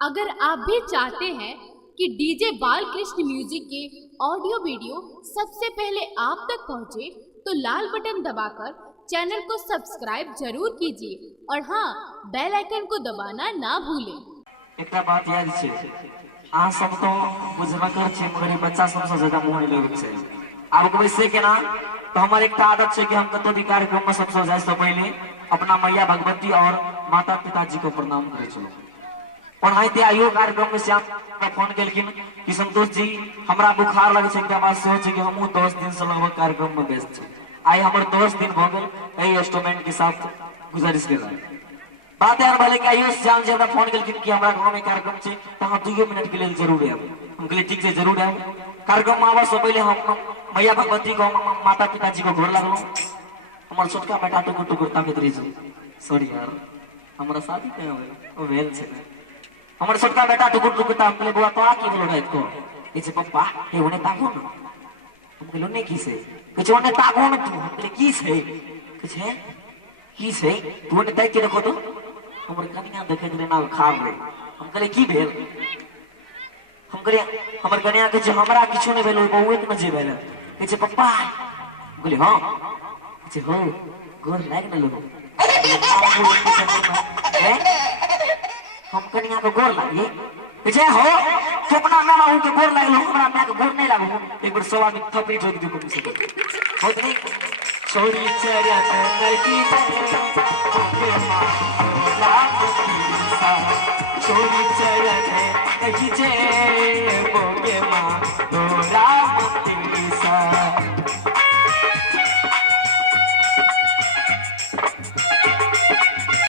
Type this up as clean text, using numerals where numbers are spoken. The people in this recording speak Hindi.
अगर आप भी चाहते हैं कि डीजे बालकृष्ण म्यूजिक के ऑडियो वीडियो सबसे पहले आप तक पहुंचे, तो लाल बटन दबाकर चैनल को सब्सक्राइब जरूर कीजिए और हाँ, बेल आइकन को दबाना ना भूलें। एक बात याद छे, अहाँ सब तो बुझबा कर छे, मगर बच्चा सबसे ज्यादा मोह लेवे छे। आब के वैसे के ना तो हमारे एक आदत छे कि हम कतो भी कार्यक्रम में सबसे जाए से पहले अपना मैया भगवती और माता पिताजी को प्रणाम करे छे। और आइते आयो कार्यक्रम में श्याम फोन केलखिन कि संतोष जी हमरा बुखार लगे छे, एकटा बात सेहो छे कि हमहु 10 दिन से लगभग कार्यक्रम में व्यस्त छे। आई हमर 10 दिन भ गेल एही इंस्ट्रूमेंट के साथ गुजारिश केला। बात यार भले कि आइयो श्याम जी हमरा फोन केलखिन कि हमरा गांव में कार्यक्रम छे, त हम 2 मिनट के लिए जरूर आब। हम कहले ठीक छे, जरूर आब। कार्यक्रम में आवा से पहले हम मैया भगवती को माता पिताजी को गोर लागलो। हमर छोटका बेटा टुकुर टुकुर ताकत रही छे। सॉरी यार, हमरा शादी के हो भेल छे। हमर छोटका बेटा टुकुर टुकुर ताकत ले बुआ तोरा की बोलो रात को ए छे पप्पा हे ओने ताको न। हम कहलो ने की से कुछ ओने ताको न तू। हम कहले की से कुछ है की से तू ओने ताक के रखो तो हमर कन्या देखे के ना खार रे। हम कहले की भेल। हम कहले हमर कन्या के जे हमरा किछो ने भेल, बहुए के न जे भेल। ए छे पप्पा। हम कहले हां छे हो गोर लाग न लो। हम कन्या को गोर लागिए पीछे हो तो अपना मामा के गोर लागलो, हमरा मां के गोर नहीं लागो। एक बार सवा में थपड़ी ठोक दियो को से बहुत नहीं छोड़ी चरिया लड़की के मां लाभ की सा छोड़ी चरिया लड़की जे बोके मां लाभ की सा।